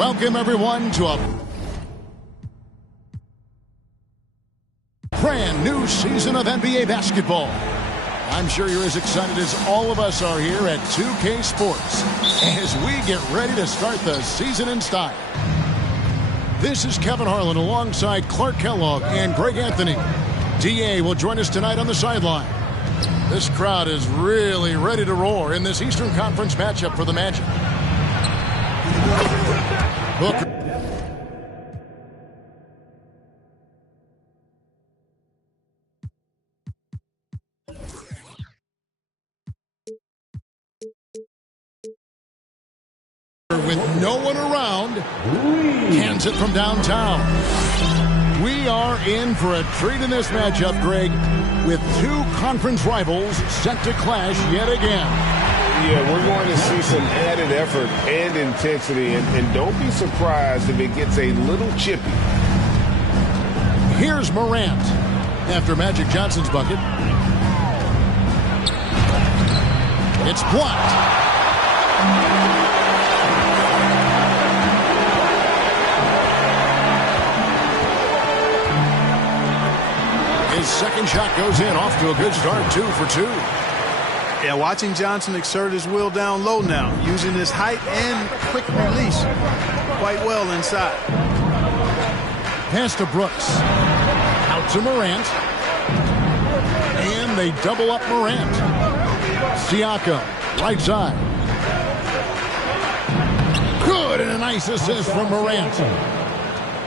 Welcome, everyone, to a brand new season of NBA basketball. I'm sure you're as excited as all of us are here at 2K Sports as we get ready to start the season in style. This is Kevin Harlan alongside Clark Kellogg and Greg Anthony. DA will join us tonight on the sideline. This crowd is really ready to roar in this Eastern Conference matchup for the Magic. Booker. With no one around, hands it from downtown. We are in for a treat in this matchup, Greg, with two conference rivals set to clash yet again. Yeah, we're going to see some added effort and intensity, and don't be surprised if it gets a little chippy. Here's Morant after Magic Johnson's bucket. It's blocked. Second shot goes in, off to a good start, 2 for 2. Yeah, watching Johnson exert his will down low now, using his height and quick release quite well inside. Pass to Brooks. Out to Morant. And they double up Morant. Siakam, right side. Good, and a nice assist from Morant.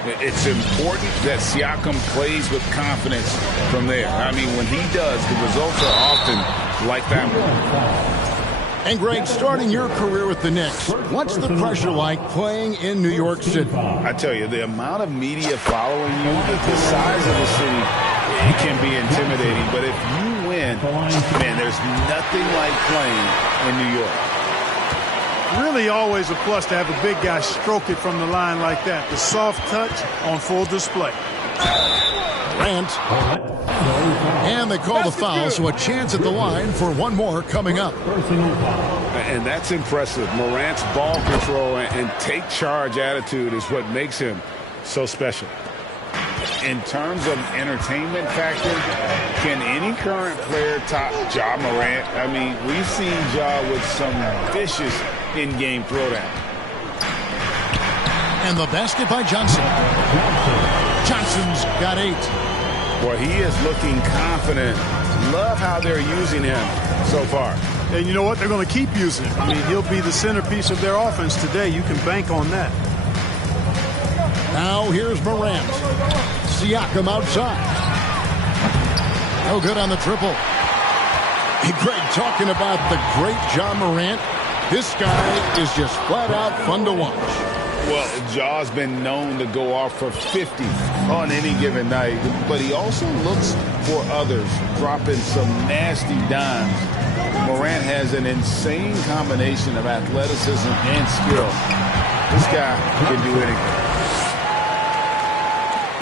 It's important that Siakam plays with confidence from there. I mean, when he does, the results are often like that one. And Greg, starting your career with the Knicks, what's the pressure like playing in New York City? I tell you, the amount of media following you, the size of the city, it can be intimidating. But if you win, man, there's nothing like playing in New York. Really always a plus to have a big guy stroke it from the line like that. The soft touch on full display. Grant. And they call the foul, so a chance at the line for one more coming up. And that's impressive. Morant's ball control and take charge attitude is what makes him so special. In terms of entertainment factor, can any current player top Ja Morant? I mean, we've seen Ja with some vicious in-game throwdown. And the basket by Johnson. Johnson's got 8. Well, he is looking confident. Love how they're using him so far. And you know what? They're going to keep using him. I mean, he'll be the centerpiece of their offense today. You can bank on that. Now here's Morant. Siakam outside. No good on the triple. Hey, Greg, talking about the great Ja Morant, this guy is just flat out fun to watch. Well, Ja's been known to go off for 50 on any given night, but he also looks for others, dropping some nasty dimes. Morant has an insane combination of athleticism and skill. This guy can do anything.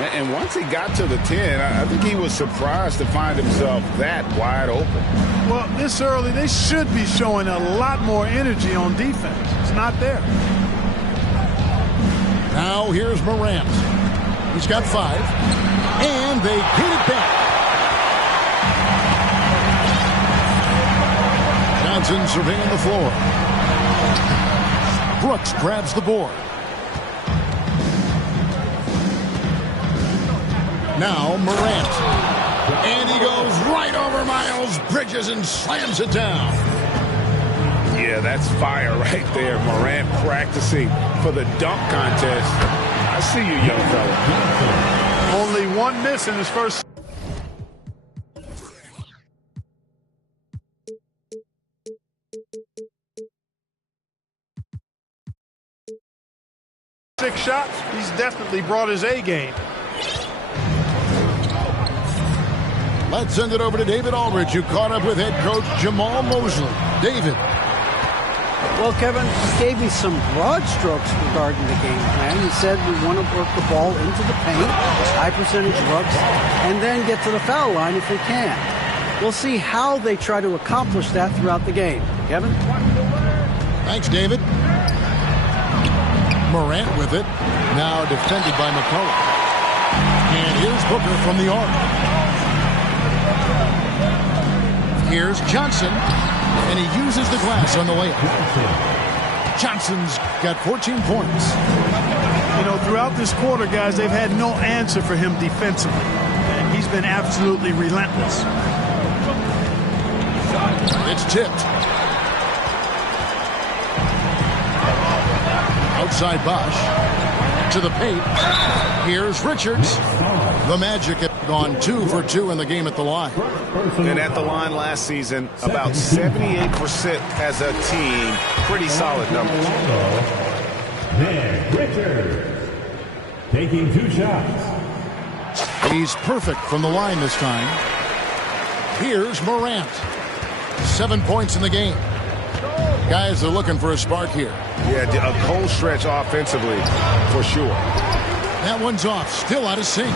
And once he got to the 10, I think he was surprised to find himself that wide open. Well, this early, they should be showing a lot more energy on defense. It's not there. Now here's Morant. He's got 5. And they get it back. Johnson surveying the floor. Brooks grabs the board. Now Morant. And he goes right over Miles Bridges and slams it down. Yeah, that's fire right there. Morant practicing for the dunk contest. I see you, young fella. Only one miss in his first. Six shots. He's definitely brought his A game. Let's send it over to David Aldridge, who caught up with head coach Jamal Mosley. David. Well, Kevin gave me some broad strokes regarding the game plan. He said we want to work the ball into the paint, high percentage looks, and then get to the foul line if we can. We'll see how they try to accomplish that throughout the game. Kevin? Thanks, David. Morant with it. Now defended by McCullough. And here's Booker from the arc. Here's Johnson, and he uses the glass on the layup. Johnson's got 14 points. You know, throughout this quarter, guys, they've had no answer for him defensively. And he's been absolutely relentless. It's tipped. Outside Bosch. To the paint. Here's Richards. The Magic have gone 2 for 2 in the game at the line. And at the line last season, about 78% as a team. Pretty solid numbers. Then Richards taking 2 shots. He's perfect from the line this time. Here's Morant. 7 points in the game. Guys are looking for a spark here. Yeah, a cold stretch offensively, for sure. That one's off, still out of sync.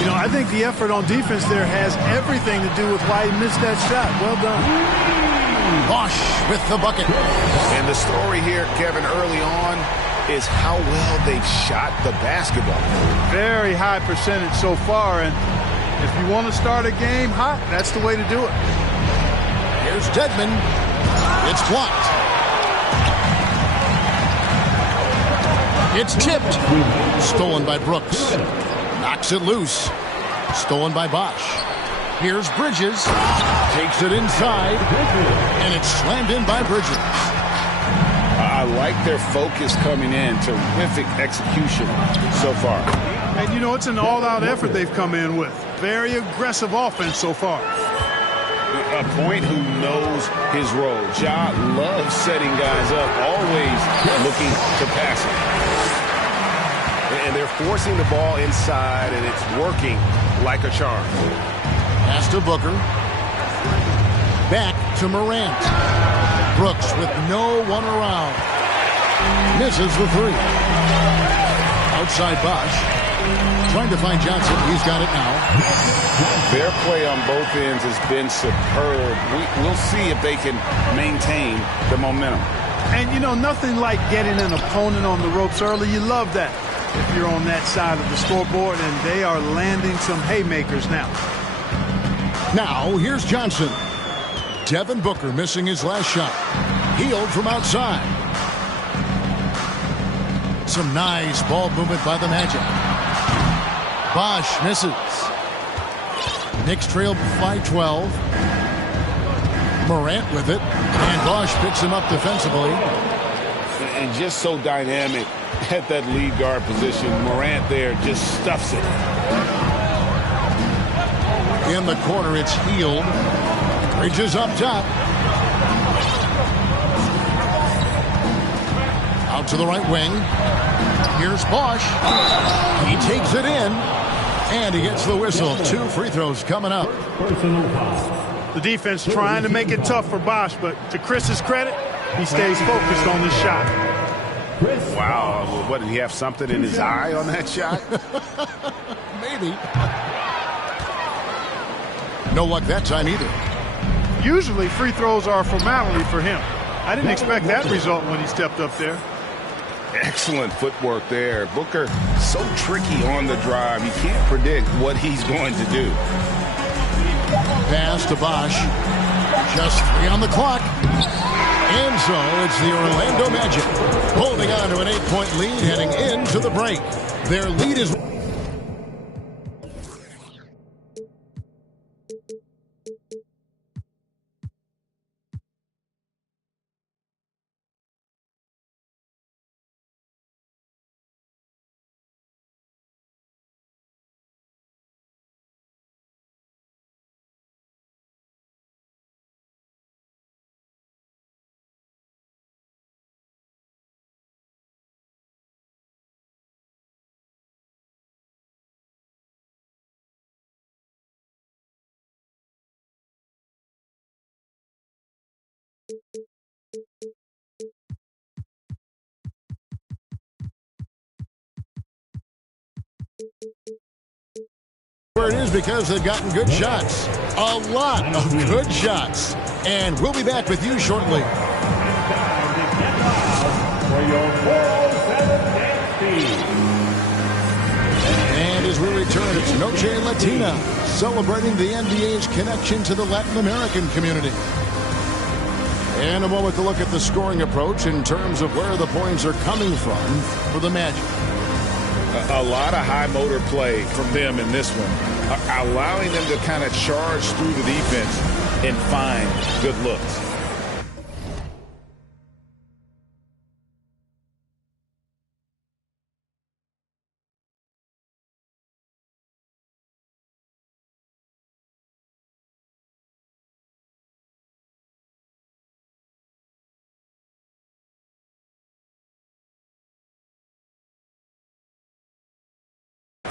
You know, I think the effort on defense there has everything to do with why he missed that shot. Well done. Bosch with the bucket. And the story here, Kevin, early on is how well they've shot the basketball. Very high percentage so far, and If you want to start a game hot, that's the way to do it. Here's Dedmon. It's blocked. It's tipped. Stolen by Brooks. Knocks it loose. Stolen by Bosch. Here's Bridges. Takes it inside. And it's slammed in by Bridges. I like their focus coming in. Terrific execution so far. And, you know, it's an all-out effort they've come in with. Very aggressive offense so far. A point who knows his role. Ja loves setting guys up, always looking to pass it. And they're forcing the ball inside, and it's working like a charm. Pass to Booker. Back to Morant. Brooks with no one around. Misses the three. Outside Bosch. Trying to find Johnson. He's got it now. Their play on both ends has been superb. We'll see if they can maintain the momentum. And, you know, nothing like getting an opponent on the ropes early. You love that if you're on that side of the scoreboard, and they are landing some haymakers now. Now, here's Johnson. Devin Booker missing his last shot. Healed from outside. Some nice ball movement by the Magic. Bosch misses. Knicks trail by 12. Morant with it. And Bosch picks him up defensively. And just so dynamic at that lead guard position. Morant there just stuffs it. In the corner, it's Hield. Bridges up top. Out to the right wing. Here's Bosch. He takes it in. And he gets the whistle. 2 free throws coming up. The defense trying to make it tough for Bosch, but to Chris's credit, he stays focused on this shot. Wow. What, did he have something in his eye on that shot? Maybe. No luck that time either. Usually free throws are a formality for him. I didn't expect that result when he stepped up there. Excellent footwork there. Booker so tricky on the drive. You can't predict what he's going to do. Pass to Bosch. Just 3 on the clock. And so it's the Orlando Magic holding on to an 8-point lead heading into the break. Their lead is... Where it is because they've gotten good shots. A lot of good shots. And we'll be back with you shortly. And as we return, it's Noche Latina, celebrating the NBA's connection to the Latin American community. In a moment to look at the scoring approach in terms of where the points are coming from for the Magic. A lot of high motor play from them in this one, allowing them to kind of charge through the defense and find good looks.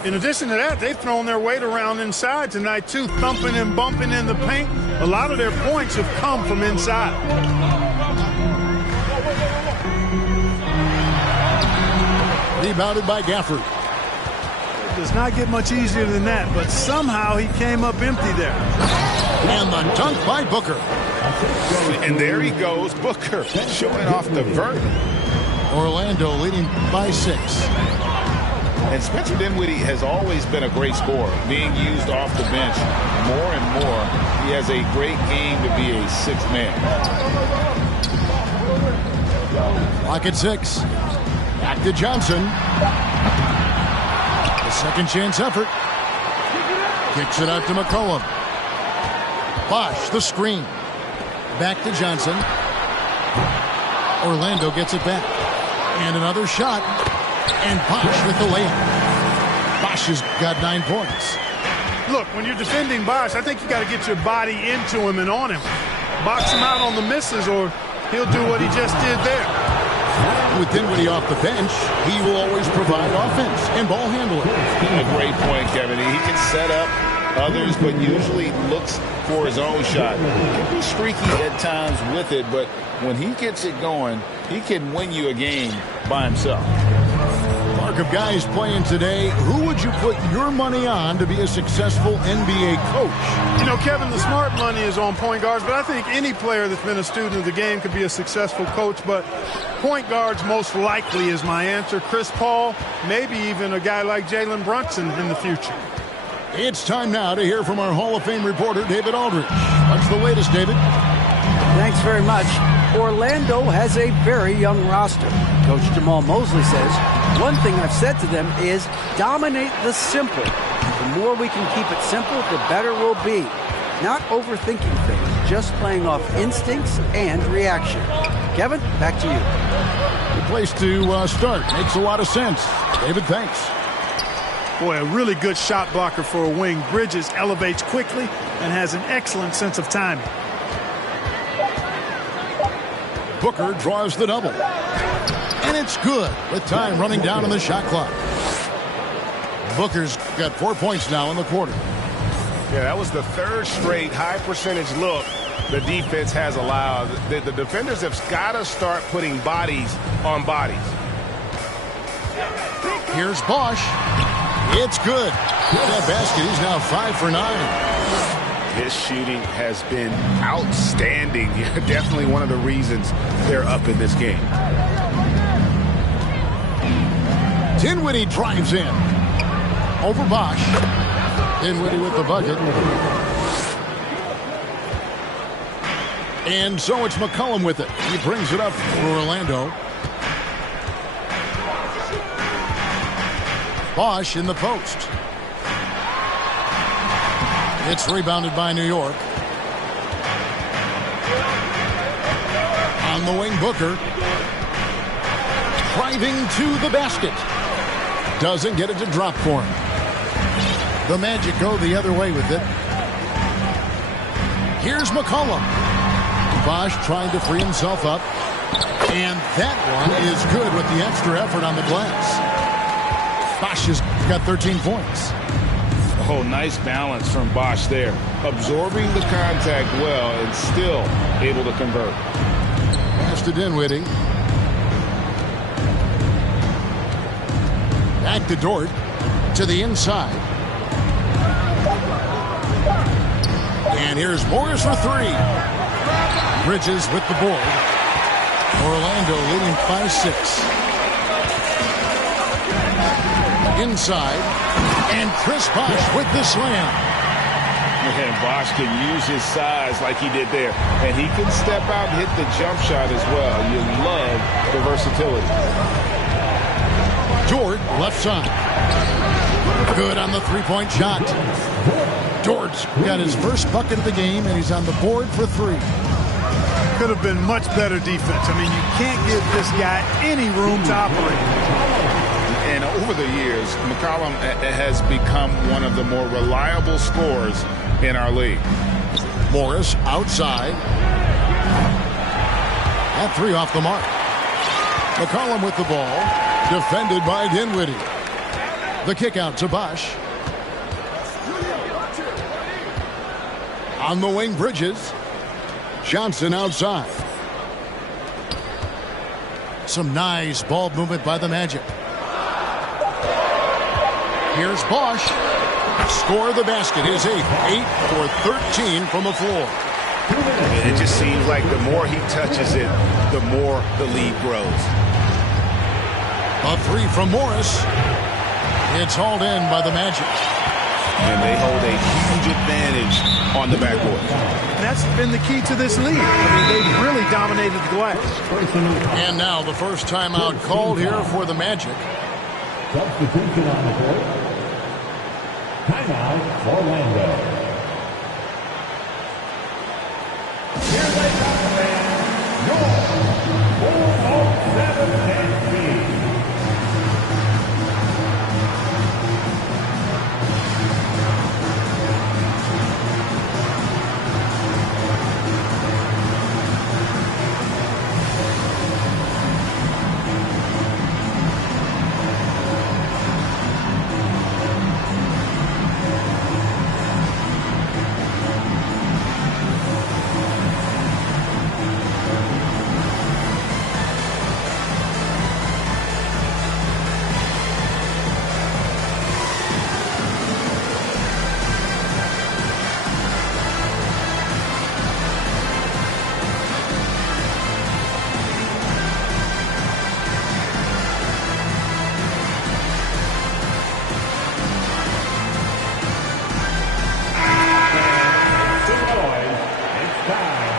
In addition to that, they've thrown their weight around inside tonight, too, thumping and bumping in the paint. A lot of their points have come from inside. Rebounded by Gafford. It does not get much easier than that, but somehow he came up empty there. And the dunk by Booker. And there he goes, Booker, showing off the vert. Orlando leading by 6. And Spencer Dinwiddie has always been a great scorer, being used off the bench more and more. He has a great game to be a sixth man. Lock at 6. Back to Johnson. The second chance effort. Kicks it out to McCollum. Bosch, the screen. Back to Johnson. Orlando gets it back. And another shot. And Bosch with the layup. Bosch has got 9 points. Look, when you're defending Bosch, I think you got to get your body into him and on him. Box him out on the misses, or he'll do what he just did there. With Dinwiddie off the bench, he will always provide offense and ball handling. A great point, Kevin. He can set up others, but usually looks for his own shot. He can be streaky at times with it, but when he gets it going, he can win you a game by himself. Mark of guys playing today, who would you put your money on to be a successful NBA coach? You know, Kevin, the smart money is on point guards, but I think any player that's been a student of the game could be a successful coach, but point guards most likely is my answer. Chris Paul, maybe even a guy like Jalen Brunson in the future. It's time now to hear from our Hall of Fame reporter, David Aldridge. What's the latest, David? Thanks very much. Orlando has a very young roster. Coach Jamal Mosley says, one thing I've said to them is dominate the simple. The more we can keep it simple, the better we'll be. Not overthinking things, just playing off instincts and reaction. Kevin, back to you. Good place to start. Makes a lot of sense. David, thanks. Boy, a really good shot blocker for a wing. Bridges elevates quickly and has an excellent sense of timing. Booker draws the double. And it's good with time running down on the shot clock. Booker's got 4 points now in the quarter. Yeah, that was the third straight high percentage look the defense has allowed. The defenders have got to start putting bodies on bodies. Here's Bosch. It's good. That basket, he's now 5 for 9. His shooting has been outstanding. Definitely one of the reasons they're up in this game. Dinwiddie drives in. Over Bosch. Dinwiddie with the bucket. And so it's McCollum with it. He brings it up for Orlando. Bosch in the post. It's rebounded by New York. On the wing, Booker. Driving to the basket. Doesn't get it to drop for him. The Magic go the other way with it. Here's McCollum. Bosch trying to free himself up. And that one is good with the extra effort on the glass. Bosch has got 13 points. Oh, nice balance from Bosch there. Absorbing the contact well and still able to convert. Pass to Dinwiddie. Back to Dort. To the inside. And here's Morris for 3. Bridges with the board. Orlando leading by 6. Inside. And Chris Bosch with the slam. And Bosch can use his size like he did there. And he can step out and hit the jump shot as well. You love the versatility. Dort, left side. Good on the three-point shot. Dort's got his first bucket of the game, and he's on the board for 3. Could have been much better defense. I mean, you can't give this guy any room to operate. And over the years, McCollum has become one of the more reliable scorers in our league. Morris outside. That 3 off the mark. McCollum with the ball. Defended by Dinwiddie. The kick out to Bosch. On the wing, Bridges. Johnson outside. Some nice ball movement by the Magic. Here's Bosch. Score the basket. His 8th. 8 for 13 from the floor. It just seems like the more he touches it, the more the lead grows. A 3 from Morris. It's hauled in by the Magic. And they hold a huge advantage on the backboard. That's been the key to this league. I mean, they've really dominated the glass. And now the first timeout called here for the Magic. Substitution on the court. Timeout, Orlando. Here they come, man.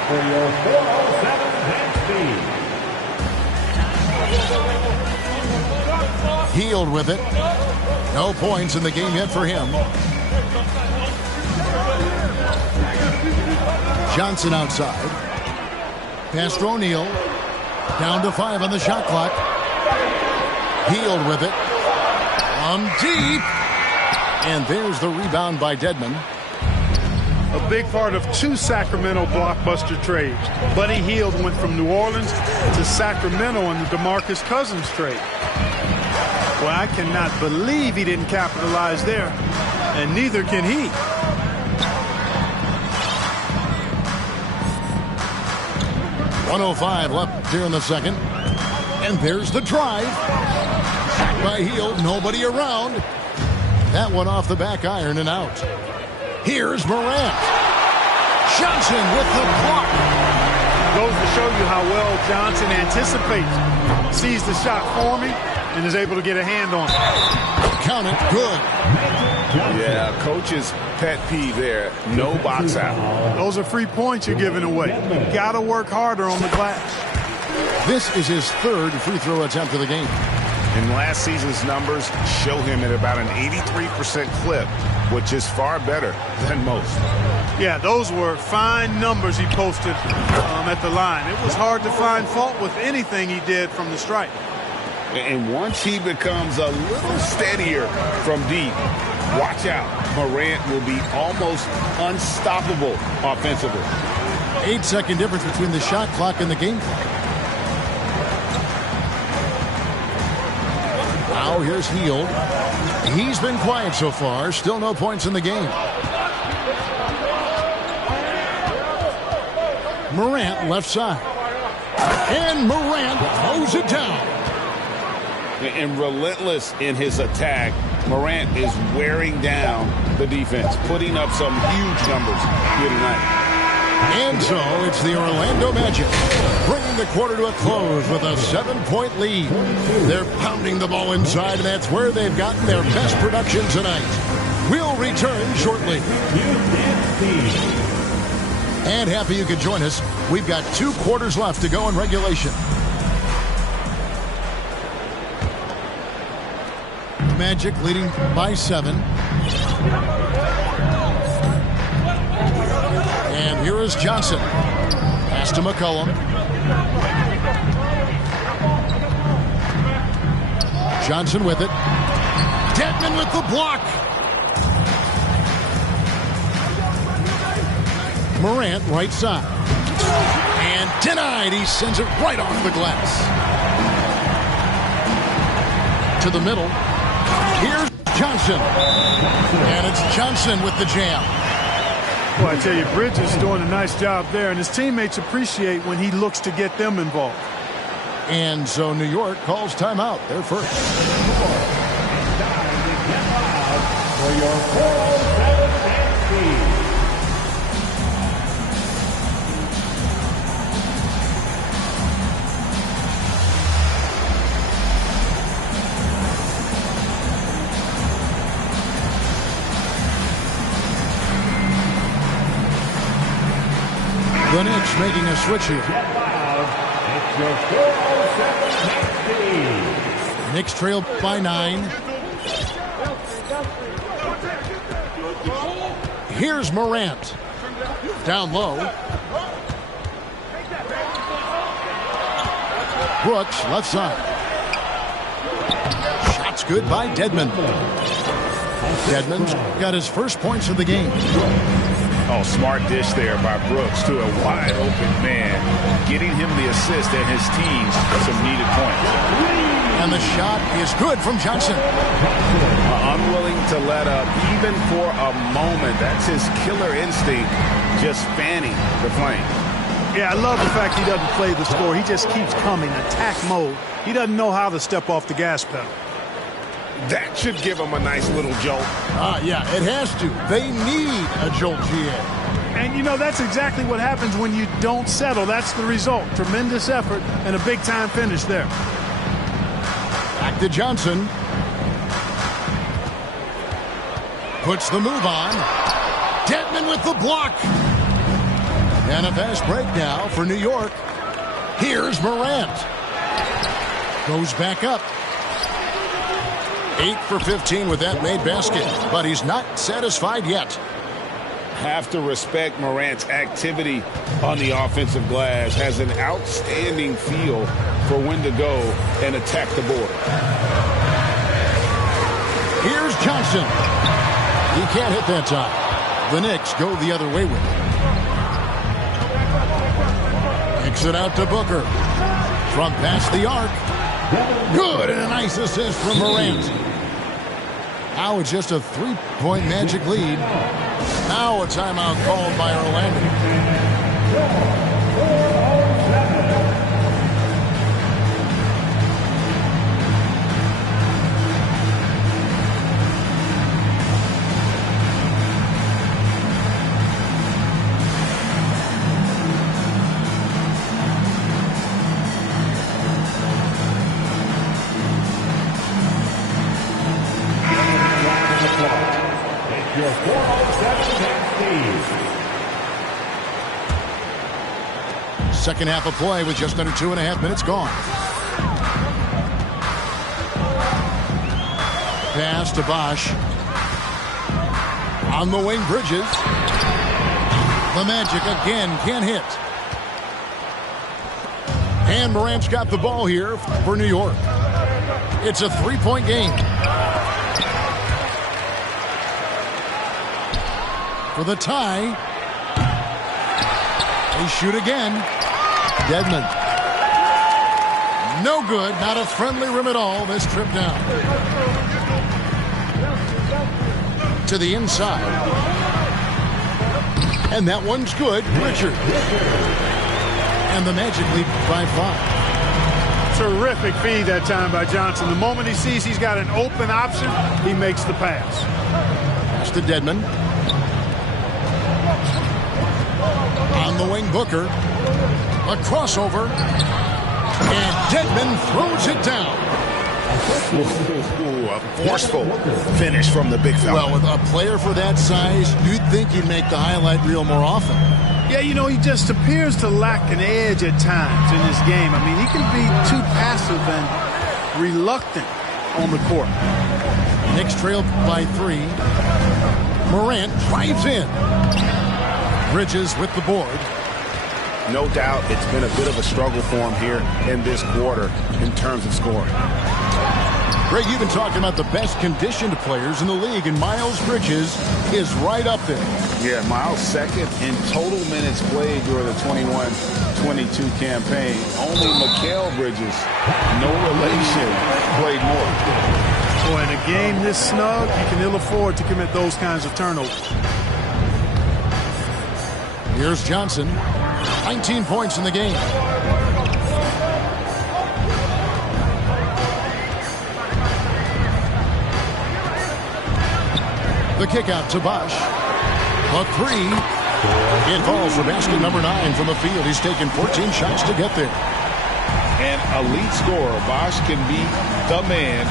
Your 407 feet. Healed with it. No points in the game yet for him. Johnson outside. Pass to O'Neal. Down to 5 on the shot clock. Healed with it. From deep. And there's the rebound by Dedmon. A big part of 2 Sacramento blockbuster trades. Buddy Hield went from New Orleans to Sacramento in the DeMarcus Cousins trade. Well, I cannot believe he didn't capitalize there, and neither can he. .105 left here in the second. And there's the drive. By Hield, nobody around. That one off the back iron and out. Here's Morant. Johnson with the block. Goes to show you how well Johnson anticipates. Sees the shot forming and is able to get a hand on it. Count it. Good. Yeah, coach's pet peeve there. No box out. Those are free points you're giving away. You got to work harder on the glass. This is his 3rd free throw attempt of the game. And last season's numbers show him at about an 83% clip, which is far better than most. Yeah, those were fine numbers he posted at the line. It was hard to find fault with anything he did from the stripe. And once he becomes a little steadier from deep, watch out. Morant will be almost unstoppable offensively. 8-second difference between the shot clock and the game clock. Now here's Hield. He's been quiet so far. Still no points in the game. Morant left side. And Morant throws it down. And relentless in his attack, Morant is wearing down the defense, putting up some huge numbers here tonight. And so it's the Orlando Magic bringing the quarter to a close with a 7-point lead. They're pounding the ball inside, and that's where they've gotten their best production tonight. We'll return shortly. And happy you could join us. We've got 2 quarters left to go in regulation. Magic leading by 7. And here is Johnson. Pass to McCollum. Johnson with it. Dedmon with the block. Morant right side. And denied. He sends it right off the glass. To the middle. Here's Johnson. And it's Johnson with the jam. Well, I tell you, Bridges doing a nice job there, and his teammates appreciate when he looks to get them involved. And so New York calls timeout. They're first. For your 407 lead. The Knicks making a switch here. It's your 407 Knicks trail by 9. Here's Morant. Down low. Brooks, left side. Shots good by Dedmon. Dedmon's got his first points of the game. Oh, smart dish there by Brooks to a wide open man, getting him the assist and his team some needed points. And the shot is good from Johnson. Unwilling to let up even for a moment. That's his killer instinct, just fanning the flame. Yeah, I love the fact he doesn't play the score. He just keeps coming, attack mode. He doesn't know how to step off the gas pedal. That should give him a nice little jolt. Yeah, it has to. They need a jolt, GA. And, you know, that's exactly what happens when you don't settle. That's the result. Tremendous effort and a big-time finish there. Back to Johnson. Puts the move on. Dedmon with the block. And a fast break now for New York. Here's Morant. Goes back up. 8 for 15 with that made basket, but he's not satisfied yet. Have to respect Morant's activity on the offensive glass. Has an outstanding feel for when to go and attack the board. Here's Johnson. He can't hit that time. The Knicks go the other way with it. Kicks it out to Booker. From past the arc. Good, and a nice assist from Morant. Now it's just a 3-point Magic lead. Now a timeout called by Orlando. Your 407 Second half of play with just under 2.5 minutes gone. Pass to Bosch. On the wing, Bridges. The Magic again can't hit. And Morant's got the ball here for New York. It's a 3-point game. For the tie. They shoot again. Dedmon. No good. Not a friendly rim at all this trip down. To the inside. And that one's good. Richard. And the Magic lead by 5. Terrific feed that time by Johnson. The moment he sees he's got an open option, he makes the pass. Pass to Dedmon. On the wing, Booker. A crossover. And Dedmon throws it down. Ooh, a forceful finish from the big fella. Well, with a player for that size, you'd think he'd make the highlight reel more often. Yeah, you know, he just appears to lack an edge at times in this game. I mean, he can be too passive and reluctant on the court. Knicks trail by 3. Morant drives in. Bridges with the board. No doubt it's been a bit of a struggle for him here in this quarter in terms of scoring. Greg, you've been talking about the best conditioned players in the league, and Miles Bridges is right up there. Yeah, Miles second in total minutes played during the 21-22 campaign. Only Mikal Bridges, no relation, played more. Boy, in a game this snug, he can ill afford to commit those kinds of turnovers. Here's Johnson. 19 points in the game. The kick out to Bosch. A 3. It falls for basket number 9 from the field. He's taken 14 shots to get there. An elite scorer. Bosch can be the man,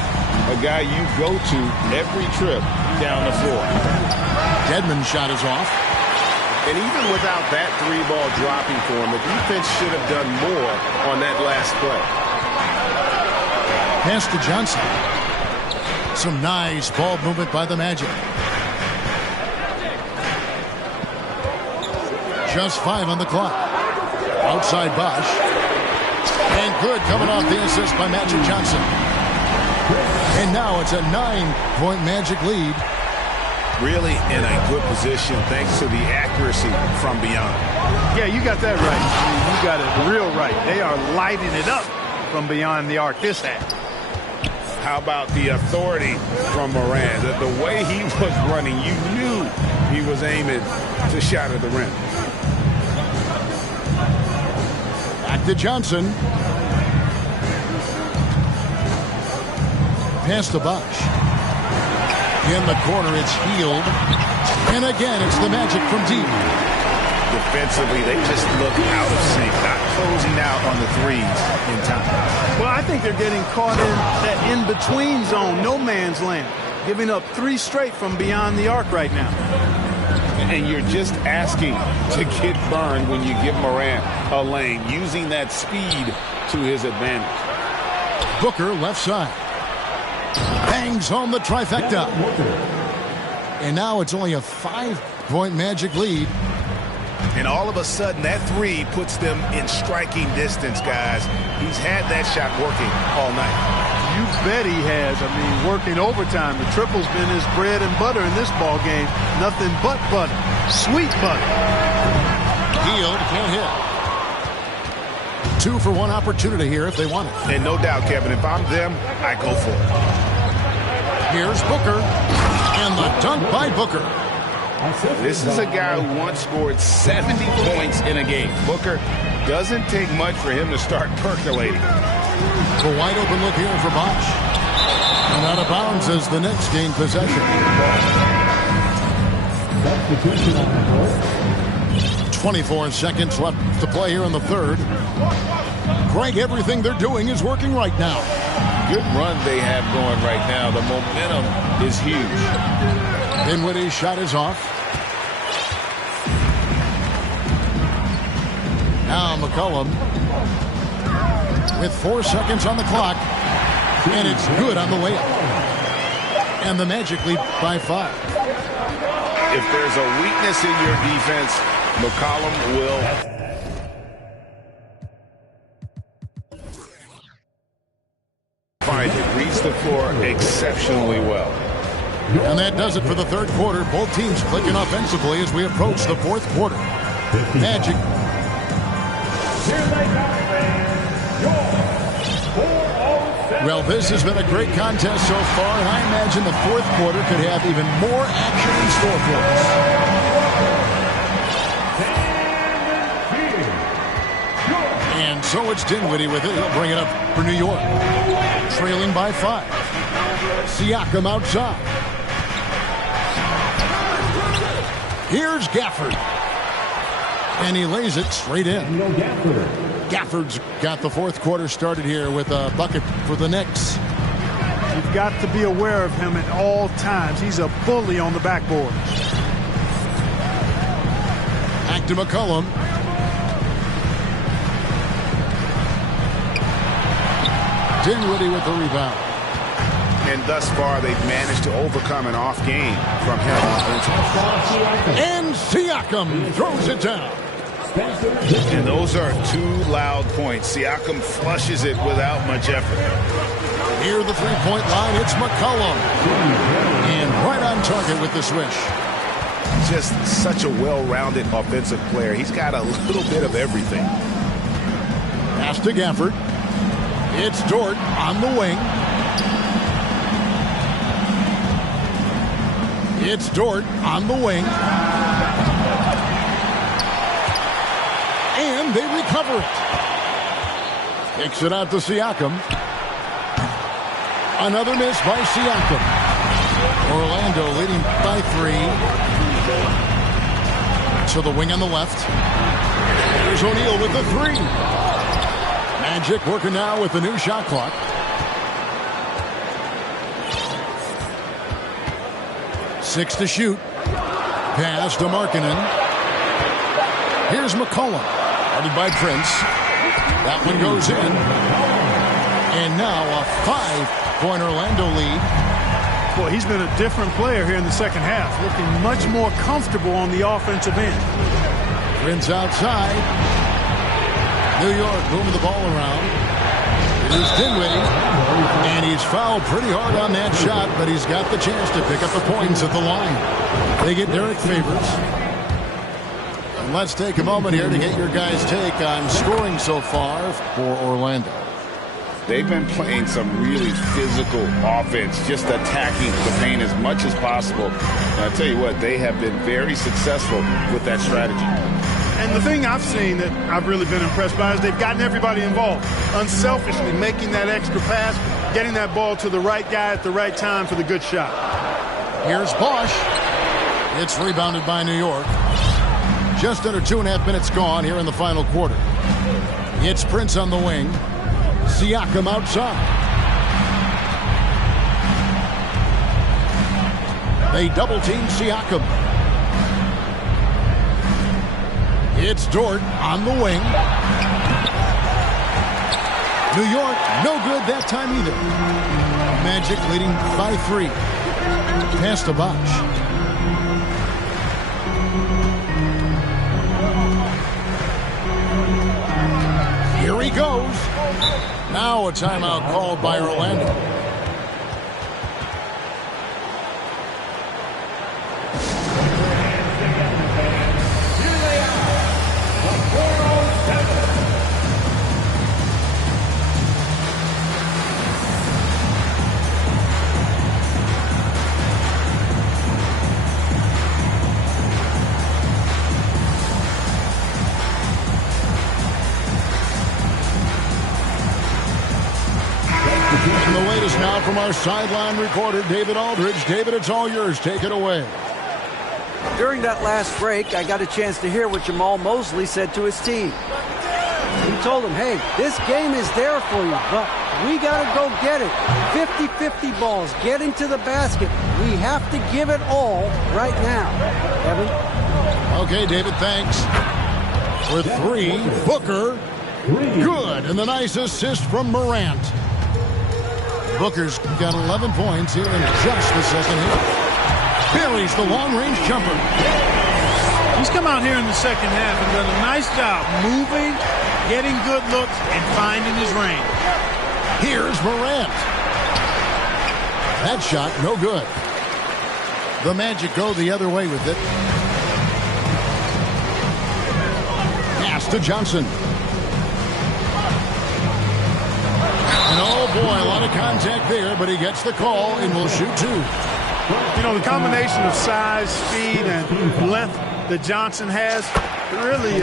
a guy you go to every trip down the floor. Dedmon's shot is off. And even without that three ball dropping for him, the defense should have done more on that last play. Pass to Johnson. Some nice ball movement by the Magic. Just 5 on the clock. Outside Bosch. And good coming off the assist by Magic Johnson. And now it's a 9-point Magic lead. Really in a good position thanks to the accuracy from beyond. Yeah, you got that right. I mean, you got it real right. They are lighting it up from beyond the arc this half. How about the authority from Morant? The way he was running, you knew he was aiming to shot at the rim. Back to Johnson. Pass to Bosch. In the corner, it's Healed. And again, it's the Magic from deep. Defensively, they just look out of sync, not closing out on the threes in time. Well, I think they're getting caught in that in-between zone, no man's land, giving up 3 straight from beyond the arc right now. And you're just asking to get burned when you give Morant a lane, using that speed to his advantage. Booker left side. Bangs home the trifecta. And now it's only a 5-point Magic lead. And all of a sudden, that three puts them in striking distance, guys. He's had that shot working all night. You bet he has. I mean, working overtime. The triple's been his bread and butter in this ball game. Nothing but butter. Sweet butter. Healed, can't hit. 2 for 1 opportunity here if they want it. And no doubt, Kevin, if I'm them, I go for it. Here's Booker. And the dunk by Booker. This is a guy who once scored 70 points in a game. Booker, doesn't take much for him to start percolating. The wide open look here for Bosch. And out of bounds as the Knicks gain possession. 24 seconds left to play here in the third. Greg, everything they're doing is working right now. Good run they have going right now. The momentum is huge. Dinwiddie's shot is off. Now McCollum with 4 seconds on the clock. And it's good on the layup. And the Magic lead by 5. If there's a weakness in your defense, McCollum will find it. Reads the floor exceptionally well. And that does it for the third quarter. Both teams clicking offensively as we approach the fourth quarter. Magic. Well, this has been a great contest so far, and I imagine the fourth quarter could have even more action in store for us. And so it's Dinwiddie with it. He'll bring it up for New York. Trailing by 5. Siakam outside. Here's Gafford. And he lays it straight in. Gafford's got the fourth quarter started here with a bucket for the Knicks. You've got to be aware of him at all times. He's a bully on the backboard. Back to McCollum. Dinwiddie with the rebound. And thus far, they've managed to overcome an off game from him offensively. And Siakam throws it down. And those are 2 loud points. Siakam flushes it without much effort. Near the three-point line, it's McCollum. And right on target with the swish. Just such a well-rounded offensive player. He's got a little bit of everything. Pass to Gafford. It's Dort on the wing. It's Dort on the wing. And they recover it. Kicks it out to Siakam. Another miss by Siakam. Orlando leading by 3. To the wing on the left. There's O'Neal with the 3. Magic working now with the new shot clock. 6 to shoot. Pass to Markkanen. Here's McCollum. Guarded by Prince. That one goes in. And now a 5-point Orlando lead. Boy, he's been a different player here in the second half, looking much more comfortable on the offensive end. Prince outside. New York moving the ball around. Here's Dinwiddie. And he's fouled pretty hard on that shot, but he's got the chance to pick up the points at the line. They get Derek Favors. And let's take a moment here to get your guys' take on scoring so far for Orlando. They've been playing some really physical offense, just attacking the paint as much as possible. And I tell you what, they have been very successful with that strategy. And the thing I've seen that I've really been impressed by is they've gotten everybody involved, unselfishly making that extra pass, getting that ball to the right guy at the right time for the good shot. Here's Bosch. It's rebounded by New York. Just under 2.5 minutes gone here in the final quarter. It's Prince on the wing. Siakam outside. They double-team Siakam. It's Dort on the wing. New York, no good that time either. Magic leading by 3. Pass to Bosch. Here he goes. Now a timeout called by Orlando. And the wait is now from our sideline reporter, David Aldridge. David, it's all yours. Take it away. During that last break, I got a chance to hear what Jamal Mosley said to his team. He told them, hey, this game is there for you, but we got to go get it. 50-50 balls, getting to the basket. We have to give it all right now. Evan? Okay, David, thanks. For 3, Booker. Good. And the nice assist from Morant. Booker's got 11 points here in just the second half. Buries the long-range jumper. He's come out here in the second half and done a nice job moving, getting good looks, and finding his range. Here's Morant. That shot, no good. The Magic go the other way with it. Pass to Johnson. And oh boy, a lot of contact there, but he gets the call and will shoot 2. You know, the combination of size, speed, and length that Johnson has, really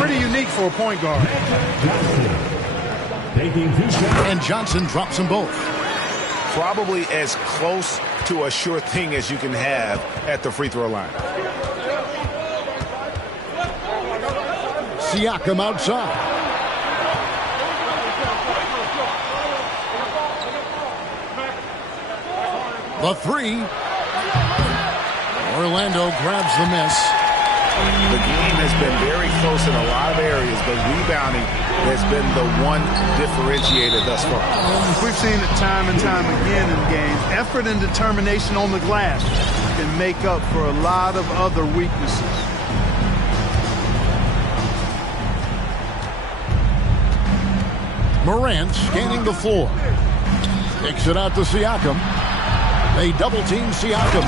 pretty unique for a point guard. And Johnson drops them both. Probably as close to a sure thing as you can have at the free throw line. Siakam outside. The 3. Orlando grabs the miss. The game has been very close in a lot of areas, but rebounding has been the one differentiator thus far. We've seen it time and time again in games. Effort and determination on the glass can make up for a lot of other weaknesses. Morant scanning the floor. Kicks it out to Siakam. They double-team Siakam.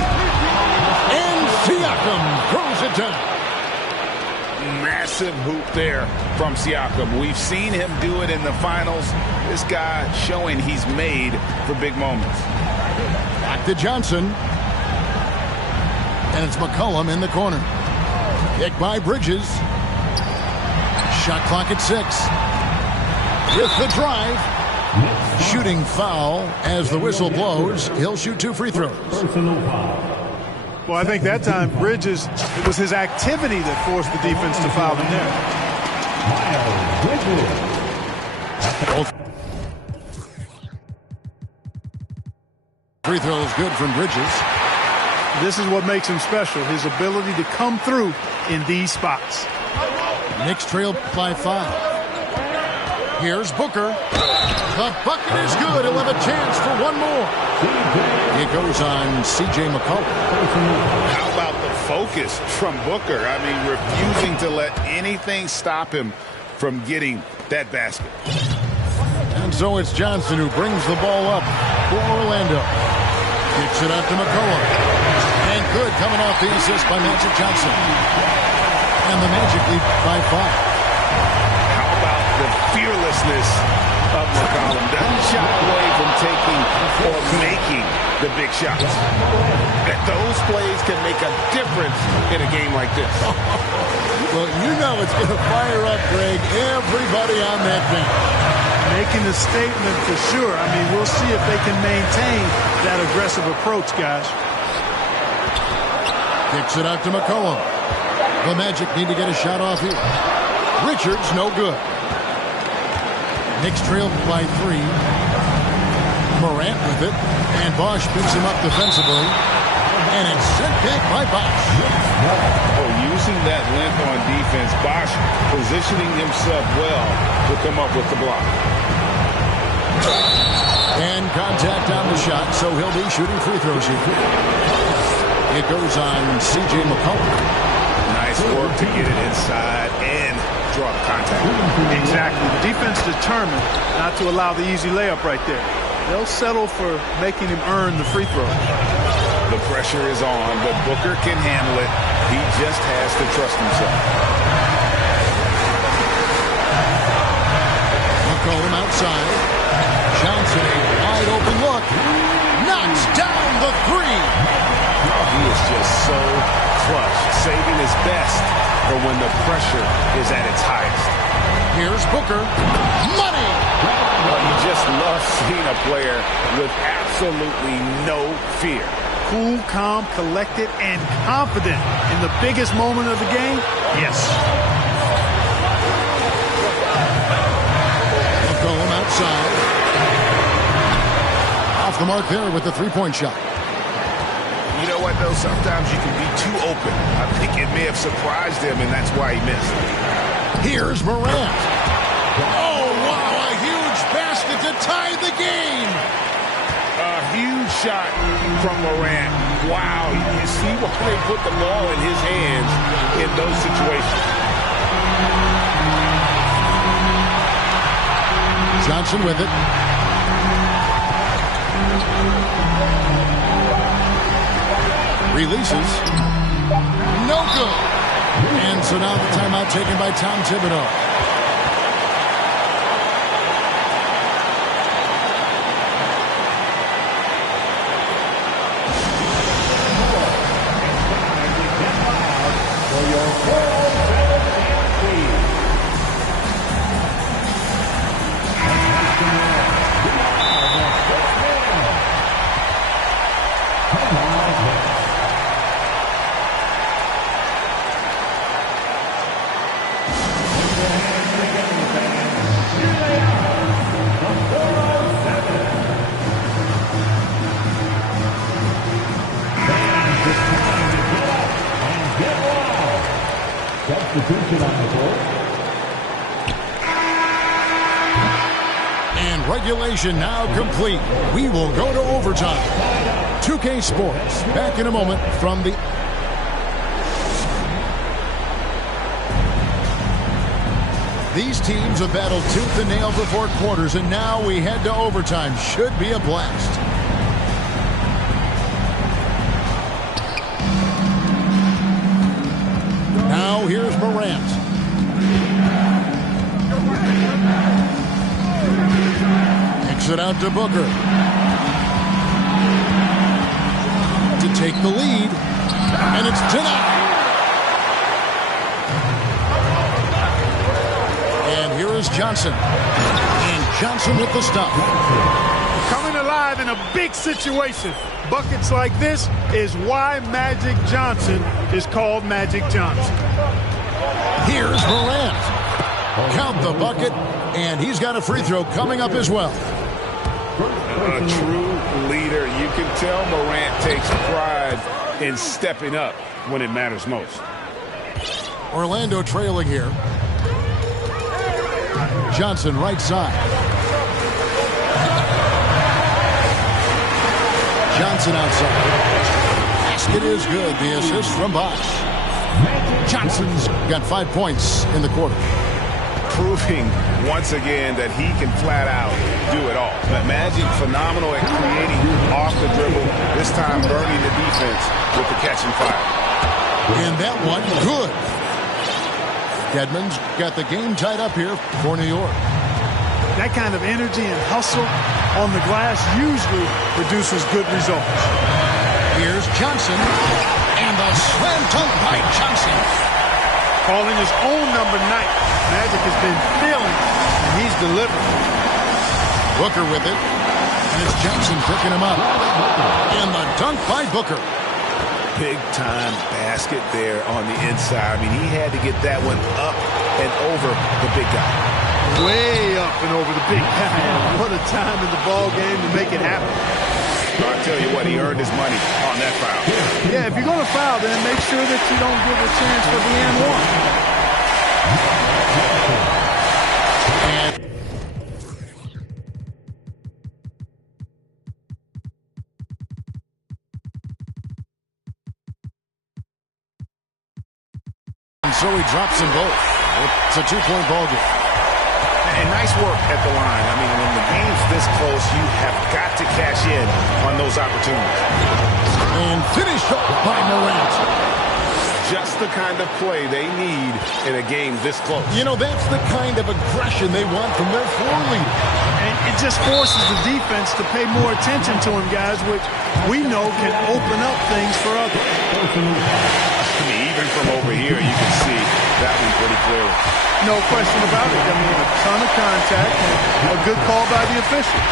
And Siakam throws it down. Massive hoop there from Siakam. We've seen him do it in the finals. This guy showing he's made for big moments. Back to Johnson. And it's McCollum in the corner. Kick by Bridges. Shot clock at 6. With the drive. Shooting foul as the whistle blows. He'll shoot 2 free throws. Well, I think that time Bridges, it was his activity that forced the defense to foul him there. Free throws good from Bridges. This is what makes him special, his ability to come through in these spots. Knicks trail by 5. Here's Booker. The bucket is good. He'll have a chance for one more. It goes on C.J. McCollum. How about the focus from Booker? I mean, refusing to let anything stop him from getting that basket. And so it's Johnson who brings the ball up for Orlando. Kicks it out to McCollum. And good coming off the assist by Magic Johnson. And the Magic lead by 5. How about the fearlessness of McCollum? Doesn't shy away from taking or making the big shots. That those plays can make a difference in a game like this. Well, you know it's going to fire up, Greg, everybody on that bench. Making a statement for sure. I mean, we'll see if they can maintain that aggressive approach, guys. Kicks it out to McCollum. The Magic need to get a shot off here. Richards, no good. Knicks trail by 3. Morant with it. And Bosch picks him up defensively. And it's sent back by Bosch. Oh, using that length on defense, Bosch positioning himself well to come up with the block. And contact on the shot, so he'll be shooting free throws here. It goes on C.J. McCollum. Nice work to get it inside and draw the contact. Exactly. The defense determined not to allow the easy layup right there. They'll settle for making him earn the free throws. The pressure is on, but Booker can handle it. He just has to trust himself. McCollum outside. Johnson, a wide open look. Knocks down the 3. He is just so clutch, saving his best for when the pressure is at its highest. Here's Booker. Money! You just love seeing a player with absolutely no fear. Cool, calm, collected, and confident in the biggest moment of the game? Yes. McCollum outside. Off the mark there with the three-point shot. You know what, though? Sometimes you can be too open. I think it may have surprised him, and that's why he missed. Here's Morant. Oh, wow, a huge basket to tie the game. A huge shot from Morant. Wow, you see why they put the ball in his hands in those situations. Johnson with it. Releases. No good. And so now the timeout taken by Tom Thibodeau. And regulation now complete. We will go to overtime. 2K Sports back in a moment from the... These teams have battled tooth and nail for 4 quarters, and now we head to overtime. Should be a blast. Now here's Morant. Kicks it out to Booker. To take the lead. And it's denied. And here is Johnson. And Johnson with the stop. Coming alive in a big situation. Buckets like this is why Magic Johnson is called Magic Johnson. Here's Morant. Count the bucket, and he's got a free throw coming up as well. A true leader. You can tell Morant takes pride in stepping up when it matters most. Orlando trailing here. Johnson, right side. Johnson outside. Basket is good. The assist from Bosch. Johnson's got 5 points in the quarter. Proving once again that he can flat out do it all. But Magic phenomenal at creating off the dribble, this time burning the defense with the catch and fire. And that one, good. Dedmon's got the game tied up here for New York. That kind of energy and hustle on the glass usually produces good results. Here's Johnson, and the slam dunk by Johnson. Calling his own number night. Magic has been feeling, and he's delivered. Booker with it, and it's Johnson picking him up. And the dunk by Booker. Big-time basket there on the inside. I mean, he had to get that one up and over the big guy. Way up and over the big guy. What a time in the ball game to make it happen. I'll tell you what, he earned his money on that foul. Yeah, if you're going to foul, then make sure that you don't give a chance for the and one. And so he drops them both. It's a 2-point ball game. And nice work at the line. I mean, when the game's this close, you have got to cash in on those opportunities. And finished up by Morant. Just the kind of play they need in a game this close. You know, that's the kind of aggression they want from their floor leader. And it just forces the defense to pay more attention to him, guys, which we know can open up things for others. I mean, even from over here, you can see that one pretty clearly. No question about it. I mean, a ton of contact and a good call by the official.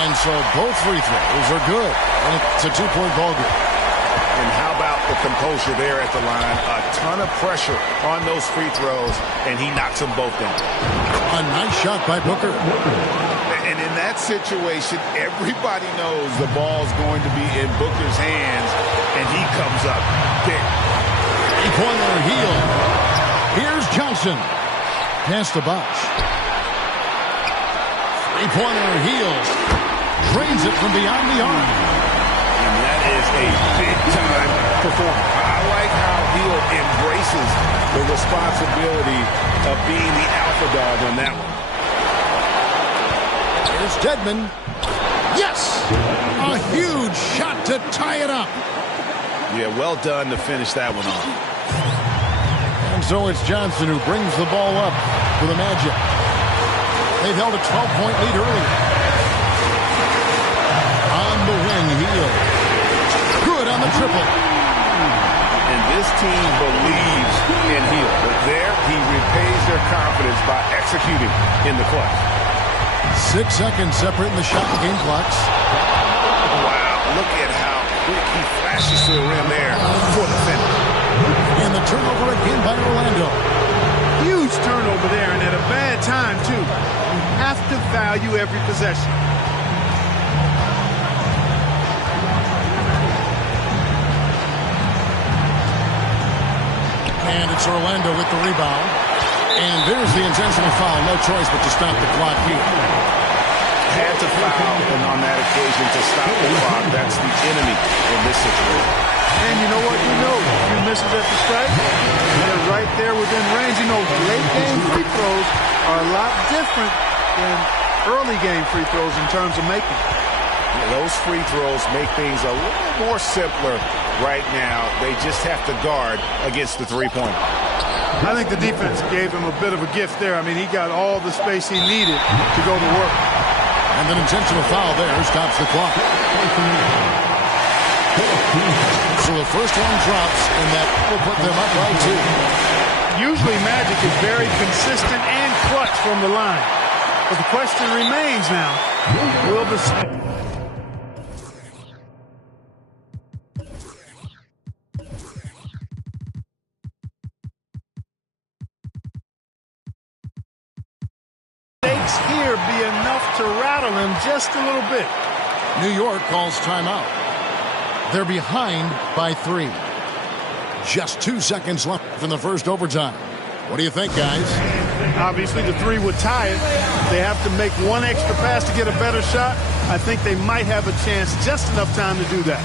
And so both free throws are good. And it's a 2-point ball game. And how about the composure there at the line? A ton of pressure on those free throws, and he knocks them both down. A nice shot by Booker. And in that situation, everybody knows the ball's going to be in Booker's hands, and he comes up big. Three-pointer heel. Here's Johnson. Pass to Bosch. Three-pointer heel. Drains it from beyond the arc. And that is a big-time performance. I like how Hill embraces the responsibility of being the alpha dog on that one. Here's Dedmon. Yes! A huge shot to tie it up. Yeah, well done to finish that one off. And so it's Johnson who brings the ball up for the Magic. They've held a 12-point lead earlier. On the wing, Hill. Good on the triple. And this team believes in Hill. But there, he repays their confidence by executing in the clutch. 6 seconds separating the shot and game clocks. Wow, look at how quick he flashes to the rim there for the finish. And the turnover again by Orlando. Huge turnover there, and at a bad time, too. You have to value every possession. And it's Orlando with the rebound. And there's the intentional foul. No choice but to stop the clock here. Had to foul, and on that occasion to stop the clock. That's the enemy in this situation. And you know what? You know, a few misses at the stripe, they're right there within range. You know, late game free throws are a lot different than early game free throws in terms of making. Yeah, those free throws make things a little more simpler right now. They just have to guard against the three-pointer. I think the defense gave him a bit of a gift there. I mean, he got all the space he needed to go to work. And an intentional foul there stops the clock. So the first one drops, and that will put them up by 2. Usually Magic is very consistent and clutch from the line. But the question remains now, will the stakes here be enough to rattle him just a little bit? New York calls timeout. They're behind by 3. Just 2 seconds left in the first overtime. What do you think, guys? Obviously, the three would tie it. They have to make one extra pass to get a better shot. I think they might have a chance, just enough time to do that.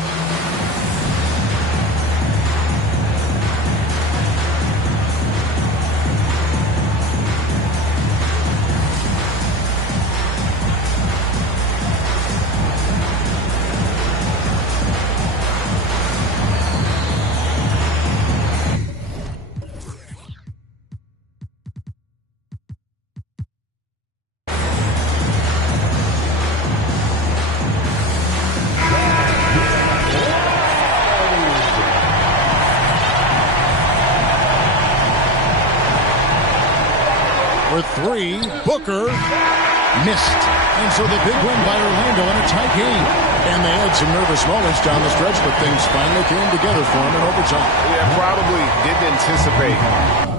For three, Booker missed. And so the big win by Orlando in a tight game. And they had some nervous moments down the stretch, but things finally came together for them in overtime. Yeah, probably didn't anticipate